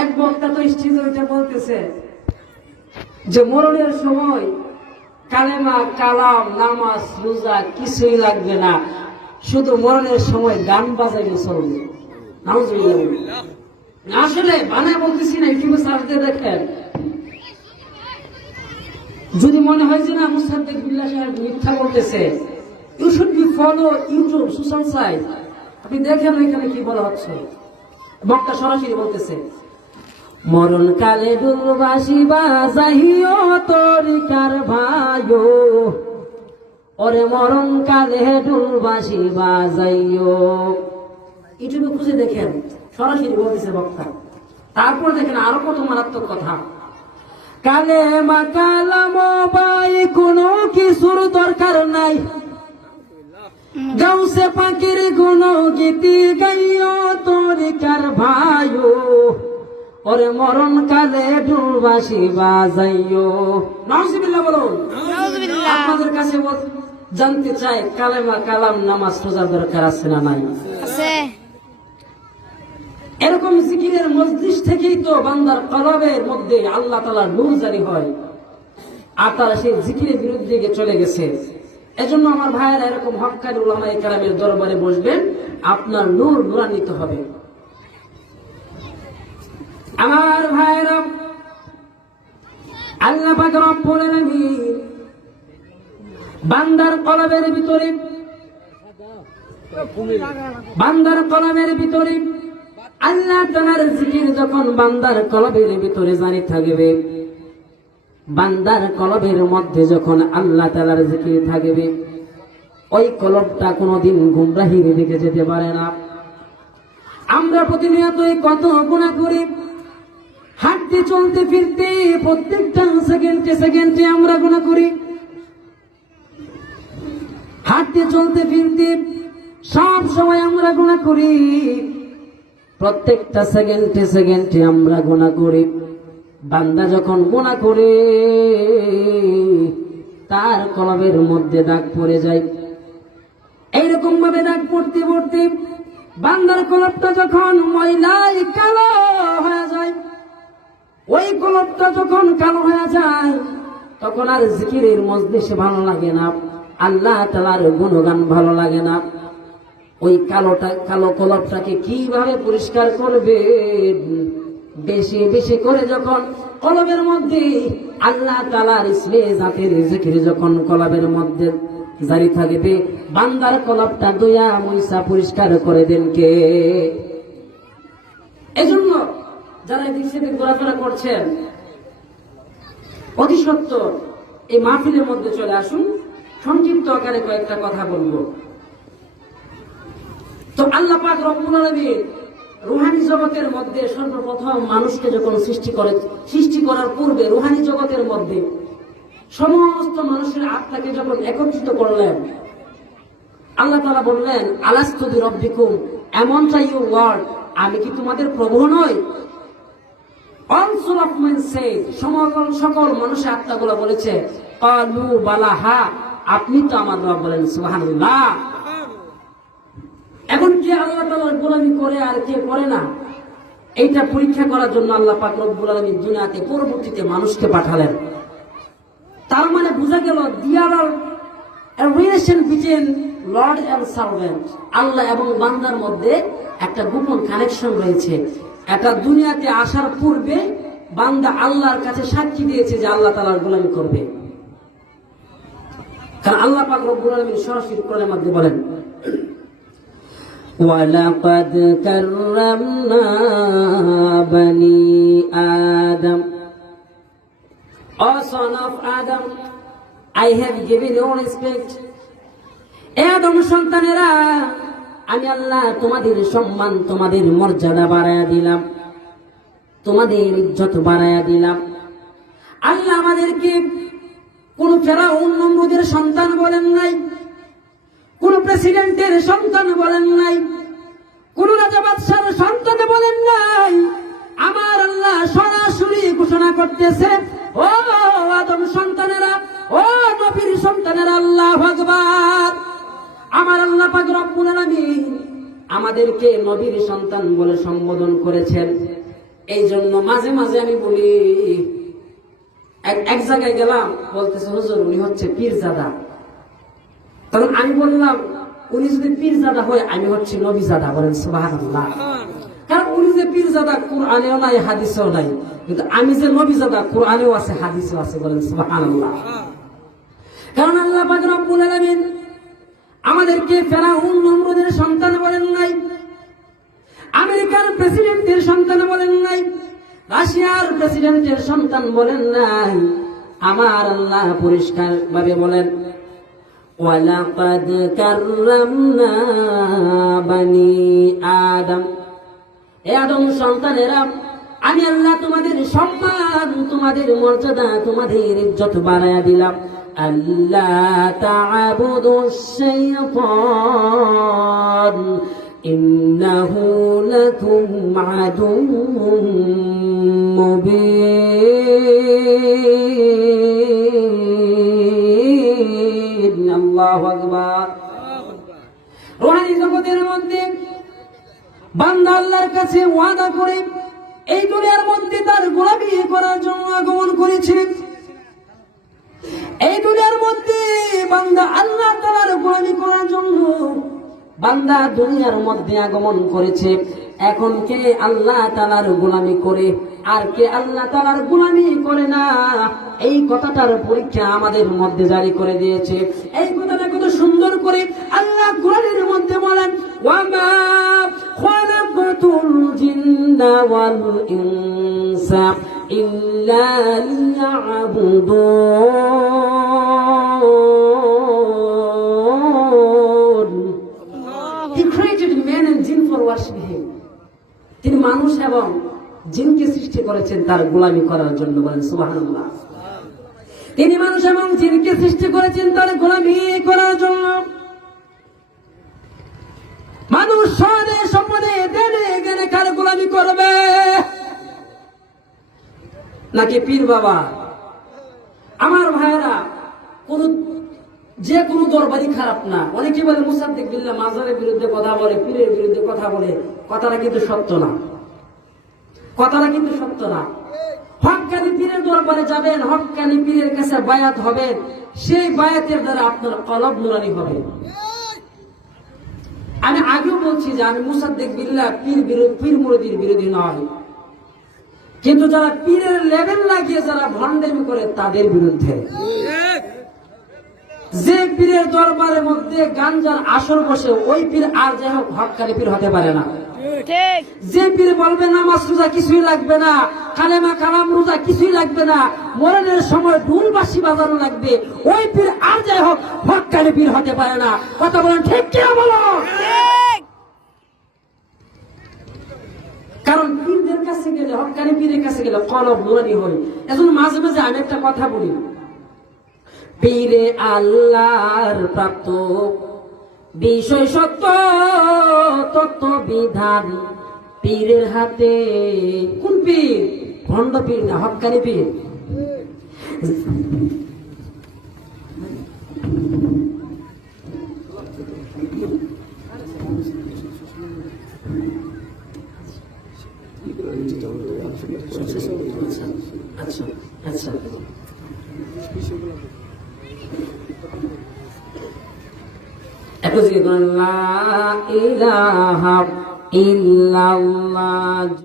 এক বক্তা তো স্টেজে ওইটা বলতেছে যে মরণের সময় কালেমা, কালাম, নামাজ, রোজা কিছুই লাগবে না। শুধু মরণের সময় গান বাজাইলে চলবে আসলে বানায় বলতেছি না, ইউটিউবে সার্চ দিয়ে দেখেন। যদি মনে হয় যে না, মুসাদ্দেক বিল্লাহ সাহেব মিথ্যা বলতেছে you should be follow YouTube social site আপনি দেখেন এখানে কি বলা হচ্ছে। বক্তা সরাসরি বলতেছে মরণ কালে দুর্বাসী বাজাইও তরিকার ভাইও ওরে মরণ কালে দুর্বাসী বাজাইও। ইউটিউবে খুঁজে দেখেন সরাসরি বলতেছে বক্তা। তারপর দেখেন আরও কত মারাত্মক কথা। কালে মা কালাম বাই কোনো কিছুর দরকার নাই। গাউসে পাখির গুণ গীতি গাইও তরিকার ভাইও ওরে মরণ কালে ডুবাসি বাজাইও নাউজিবিল্লাহ নাউজুবিল্লাহ। আপনাদের কাছে জানতে চাই কালেমা কালাম নামাজ রোজার দরকার আছে না নাই? আছে। এরকম জিকিরের মজলিস থেকেই তো বান্দার কলবের মধ্যে আল্লাহ তালা নূর জারি হয়। আর তারা সেই জিকিরের বিরুদ্ধে গিয়ে চলে গেছে। এজন্য আমার ভাইয়েরা এরকম হকারি উলামায়ে কেরামের দরবারে বসবেন আপনার নূর নূরান্বিত হবে। আমার ভাইয়েরা আল্লাহ বান্দার কলবের ভিতরে, বান্দার কলমের ভিতরে, আল্লাহ তালার জিকির যখন বান্দার কলবের ভিতরে জানি থাকবে, বান্দার কলবের মধ্যে যখন আল্লাহ তালার জিকির থাকবে, ওই কলবটা কোনোদিন গুমরাহির দিকে যেতে পারে না। আমরা প্রতিনিয়তই কত গুণা করি হাঁটতে চলতে ফিরতে প্রত্যেকটা সেকেন্ডে সেকেন্ডে আমরা গুণা করি। হাঁটতে চলতে ফিরতে সব সময় আমরা গুণা করি। প্রত্যেকটা সেকেন্ডে সেকেন্ডে আমরা গুণা করি। বান্দা যখন গুণা করে, তার কলবের মধ্যে দাগ পড়ে যায়। এইরকম ভাবে দাগ পড়তে পড়তে বান্দার কলবটা যখন ময়লায় কালো হয়ে ওই কলবটা যখন কালো হয়ে যায়, তখন আর জিকিরের মজলিসে ভালো লাগে না। আল্লাহ তালার গুণগান ভালো লাগে না। ওই কালোটা, কালো কলবটাকে কীভাবে পরিষ্কার করবে বেশি বেশি করে যখন কলবের মধ্যে, আল্লাহ তালার ইসমে জাতের জিকির যখন কলবের মধ্যে জারি থাকবে, বান্দার কলবটা দয়া মইসা পরিষ্কার করে দেন কে? এজন্য যারা এদিক সেদিক ঘোরাফেরা করছেন, অতি সত্তর এই মাহফিলের মধ্যে চলে আসুন। সংক্ষিপ্ত আকারে কয়েকটা কথা বলব। তো আল্লাহ পাক রব্বুল আলামিন রুহানি জগতের মধ্যে সর্বপ্রথম মানুষকে যখন সৃষ্টি করে, সৃষ্টি করার পূর্বে রুহানি জগতের মধ্যে সমস্ত মানুষের আত্মাকে যখন একত্রিত করলেন, আল্লাহ তাআলা বললেন আলাস্তুদি রব্বিকুম এমন চাই ওয়ার্ড আমি কি তোমাদের প্রভু নই? Soul of men say, সকল মানুষের আত্মাগুলো বলেছে কালু আপনি তো আমার রব বলেন এখন কে আল্লাহ গোলামি করে আর কে করে না? এইটা পরীক্ষা করার জন্য আল্লাহ পাক রব্বুল আলামিন দুনিয়াতে পরবর্তীতে মানুষকে পাঠালেন। তার মানে বোঝা গেল their relation between lord and servant আল্লাহ এবং বান্দার মধ্যে একটা গোপন কানেকশন রয়েছে। এটা দুনিয়াতে আসার পূর্বে বান্দা আল্লাহর কাছে সাক্ষী দিয়েছে যে আল্লাহ তালার গোলামি করবে কারণ আল্লাহ পাক রব্বুল আলামিন সরাসরি কোরআনের মধ্যে বলেন ولقد كرمنا بني آدم O son of Adam, I have given you respect. এ আদম সন্তানেরা আমি আল্লাহ তোমাদের সম্মান, তোমাদের মর্যাদা বাড়ায়া দিলাম। তোমাদের ইজ্জত বাড়ায়া দিলাম। আল্লাহ আমাদেরকে কোন ফেরাউন নমরুদের সন্তান বলেন নাই, কোন প্রেসিডেন্টের সন্তান বলেন নাই, কোন রাজা বাদশার সন্তান বলেন নাই। আমার আল্লাহ সরাসরি ঘোষণা করতেছে, ও আদম সন্তানেরা, ও নবীর সন্তানেরা, আল্লাহ ভগবান আমার আল্লাহ পাক রব্বুল আলামিন আমাদেরকে নবীর সন্তান বলে সম্বোধন করেছেন। এই জন্য মাঝে মাঝে আমি বলি, এক- এক জায়গায় গেলাম, বলতেছে, হুজুর, উনি হচ্ছে পীরজাদা। তখন আমি বললাম, উনি যদি পীরজাদা হয়, আমি হচ্ছে নবীজাদা। বলেন, সুবহানাল্লাহ। কারণ উনি যে পীরজাদা, কোরআনেও নাই, হাদিসেও নাই। কিন্তু আমি যে নবীজাদা, কোরআনেও আছে, হাদিসেও আছে, বলেন, সুবহানাল্লাহ। কারণ আল্লাহ পাক রব্বুল আলামিন আমাদেরকে ফেরাউন নমরুদের সন্তান বলেন নাই। আমেরিকার প্রেসিডেন্টের সন্তান বলেন নাই। রাশিয়ার প্রেসিডেন্টের সন্তান বলেন নাই। আমার আল্লাহ পরিষ্কার ভাবে বলেন, ওয়ালাকাদ কাররামনা বানি আদম। এ আদম সন্তানেরা, আমি আল্লাহ তোমাদের সম্মান, তোমাদের মর্যাদা, তোমাদের ইজ্জত বাড়ায়া দিলাম। আল্লাহ তা'বুদু শাইতান ইন্নাহু লাকুম আদুউম মুবিন। আল্লাহু আকবার। রোহানি জগতের মধ্যে বান্দা আল্লাহর কাছে ওয়াদা করে এই দুনিয়ার মধ্যে তার গোলামি করার জন্য আগমন করেছে এই দুনিয়ার মধ্যে বান্দা আল্লাহ তালার গোলামি করার জন্য বান্দা দুনিয়ার মধ্যে আগমন করেছে। এখন কে আল্লাহ তালার গোলামি করে, আর কে আল্লাহ তালার গোলামি করে না? এই কথাটার পরীক্ষা আমাদের মধ্যে জারি করে দিয়েছে। এই কথাটা কত সুন্দর করে আল্লাহ কোরআনের মধ্যে বলেন ওয়াল ইনসা ইল্লা লিয়াবুদুন He created man and jinn for worshiping him. তিনি মানুষ এবং জিনকে সৃষ্টি করেছেন তার গোলামি করার জন্য বলেন সুবহানাল্লাহ। তিনি মানুষ এবং জিনকে সৃষ্টি করেছেন তার গোলামি করার জন্য। মানুষ সদে সম্পদে কার গোলামি করবে? নাকি পীর বাবা? আমার ভাইয়েরা, কোন যে কোনো দরবারই খারাপ না। অনেকে বলে, মুসাদ্দিক বিল্লাহ মাজারের বিরুদ্ধে কথা বলে, পীরের বিরুদ্ধে কথা বলে। কথাটা কিন্তু সত্য না। কথাটা কিন্তু সত্য না। হকানি পীরের দরবারে যাবেন হকানি পীরের কাছে বায়াত হবেন। সেই বায়াতের দ্বারা আপনার কলব নুরানি হবে। আমি আগেও বলছি যে আমি মুসাদ্দিক বিল্লাহ পীর বিরোধী পীর মুরদির বিরোধী নয়। কিন্তু যারা পীরের লেভেল লাগিয়ে যারা ভন্ডেম করে তাদের বিরুদ্ধে। যে পীরের দরবারের মধ্যে গাঞ্জার আসর বসে, ওই পীর আর যাই হোক হকানি পীর হতে পারে না। যে পীর বলবে নামাজ রোজা কিছুই লাগবে না। কালেমা কালাম রোজা কিছুই লাগবে না। মরণের সময় বাজানো লাগবে। ওই পীর আর যাই হোক পীর হতে পারে না। কথা বলেন ঠিক কিনা বলো? কারণ পীরদের কাছে গেলে হকানি পীরের কাছে গেলে কলব নুরানি হয়। মাঝে মাঝে আমি একটা কথা বলি। পীরে আল্লাহর প্রাপ্ত বিষয় সত্য। তত্ত্ব বিধান। পীরের হাতে কোন পীর? ভণ্ড পীর না হকানি পীর? আচ্ছা আচ্ছা। একটু জিজ্ঞেস করুন, লা ইলাহা ইল্লাল্লাহ